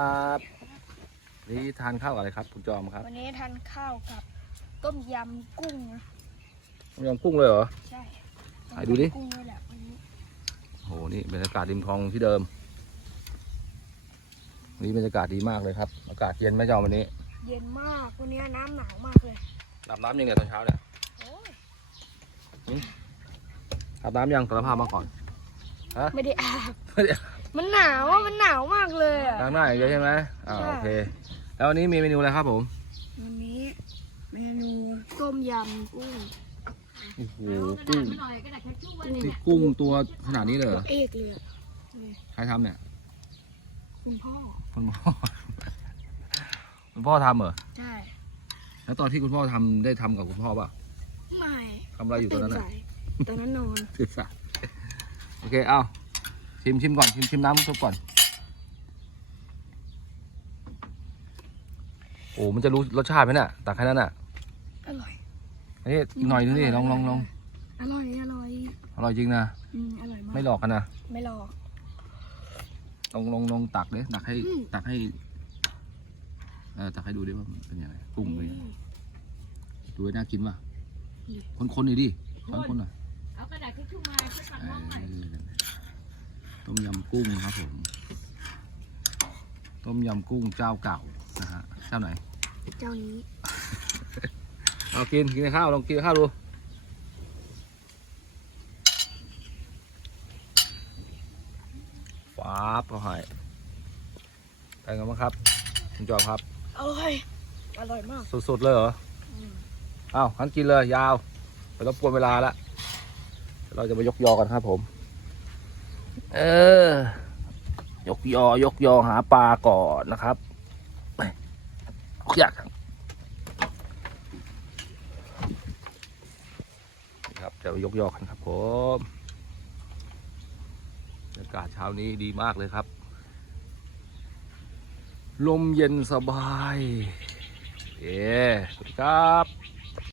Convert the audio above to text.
ครับนี่ทานข้าวกับอะไรครับคุณจอมครับวันนี้ทานข้าวกับต้มยำกุ้งนะต้มยำกุ้งเลยเหรอ ใช่ไหนดูดิต้มยำกุ้งนี่แหละวันนี้โหนี่บรรยากาศริมคลองที่เดิมวันนี่บรรยากาศดีมากเลยครับ อากาศเย็นไหมจอมวันนี้เย็นมากวันนี้น้ำหนาวมากเลยอาบน้ำยังไงตอนเช้าเนี่ยโอ้ยอาบน้ำยังสารภาพมาก่อน ไม่ได้อาบไม่ได้มันหนาวอะมันหนาวมากเลยอะ ล้างหน้าอย่างเดียวใช่ไหมอ่าใช่ โอเค แล้ววันนี้มีเมนูอะไรครับผมวันนี้เมนูต้มยำกุ้งโอ้โหกุ้งนี่กุ้งตัวขนาดนี้เลยเหรอเอกเลยอะใครทำเนี่ยคุณพ่อคุณพ่อ คุณพ่อทำเหรอใช่แล้วตอนที่คุณพ่อทำได้ทำกับคุณพ่อป่ะไม่ทำอะไรอยู่ตอนนั้นตื่อะสายตอนนั้นนอนถือสาย โอเค เอาชิมชิมก่อน ชิมชิมน้ำซุปก่อน โอ้มันจะรู้รสชาติไหมน่ะตักแค่นั้นน่ะ อร่อยเฮ้ยอีกหน่อยนึงดิลองลองลองอร่อยอร่อยอร่อยจริงนะ อืมอร่อยมากไม่หลอกกันนะ ไม่หลอกลองลองลองตักดิตักให้อืมตักให้เออตักให้ดูดิว่ามันเป็นยังไงกุ้งเป็นยังไงดูให้น่ากินป่ะดีคนคนๆหน่อยดิช้อนคนหน่อยเอากระดาษทิชชู่มาช่วยปัดเอห้องหน่อยอ ต้มยำกุ้งครับผม ต้มยำกุ้งเจ้าเก่านะฮะ เจ้าไหน เจ้านี้ เอากินกินข้าวลองกินข้าวดูฟ้าบก็ให้เป็นไงบ้างครับคุณจอบครับอร่อยอร่อยมาก สุดๆเลยเหรออืมอ้าวงั้นกินเลยยาวไปรบกวนเวลาละ เราจะมายกยอกันครับผม เออ ยกยอยกยอหาปลาก่อนนะครับอยากครับจะไปยกยอกันครับผมบรรยากาศเช้านี้ดีมากเลยครับ ลมเย็นสบาย เย้สวัสดีครับ